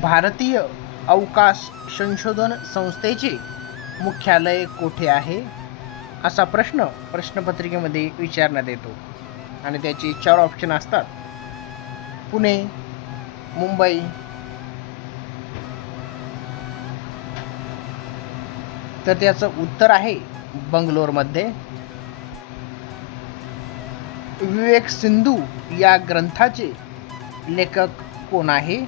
भारतीय अवकाश संशोधन संस्थेचे मुख्यालय कोठे आहे, असा प्रश्न प्रश्नपत्रिकेमध्ये विचारण्यात येतो आणि त्याचे 4 ऑप्शन असतात: पुणे, मुंबई, तर त्याचं उत्तर आहे बंगलोरमध्ये. विवेक सिंधू या ग्रंथाचे लेखक कोण आहे?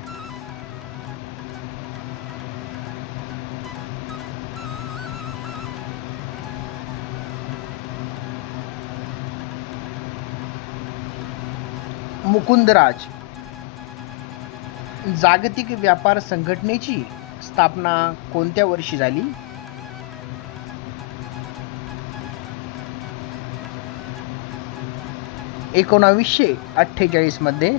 मुकुंदराज. जागतिक व्यापार संघटनेची स्थापना कोणत्या वर्षी झाली? 1948 मध्ये.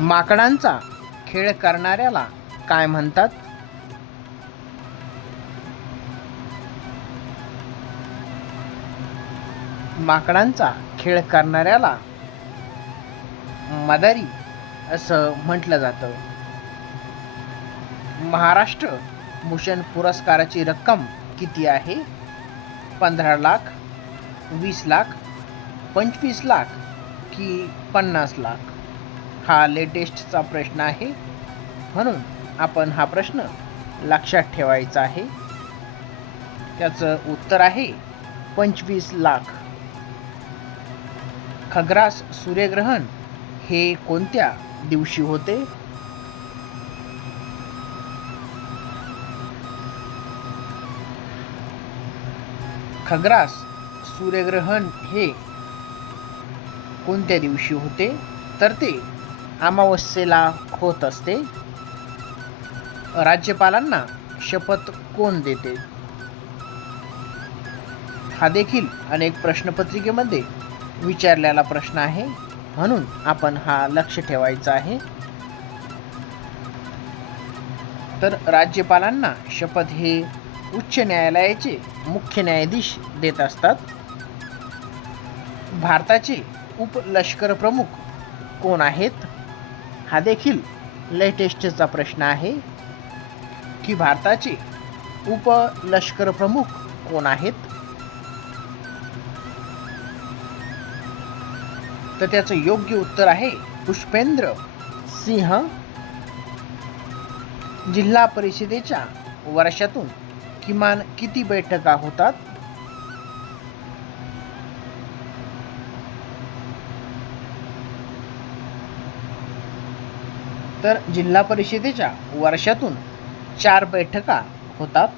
माकडांचा खेळ करणाऱ्याला काय म्हणतात? माकडांचा खेळ करणाऱ्याला मदारी असं म्हटलं जातं. महाराष्ट्र भूषण पुरस्काराची रक्कम किती आहे? 15 लाख, 20 लाख, 25 लाख की 50 लाख? हा लेटेस्टचा प्रश्न आहे, म्हणून आपण हा प्रश्न लक्षात ठेवायचा आहे. त्याचं उत्तर आहे 25 लाख. खग्रास सूर्यग्रहण हे कोणत्या दिवशी होते? खग्रास सूर्यग्रहण हे कोणत्या दिवशी होते? तर ते अमावस्येला होत असते. राज्यपालांना शपथ कोण देते? हा देखील अनेक प्रश्नपत्रिकेमध्ये विचारलेला प्रश्न आहे, म्हणून आपण हा लक्ष ठेवायचा आहे. तर राज्यपालांना शपथ हे उच्च न्यायालयाचे मुख्य न्यायाधीश देत असतात. भारताचे उपलष्कर प्रमुख कोण आहेत? हा देखील लेटेस्टचा प्रश्न आहे की भारताचे उपलष्कर प्रमुख कोण आहेत? तर त्याचं योग्य उत्तर आहे पुष्पेंद्र सिंह. जिल्हा परिषदेच्या वर्षातून किमान किती बैठका होतात? तर जिल्हा परिषदेच्या वर्षातून 4 बैठका होतात.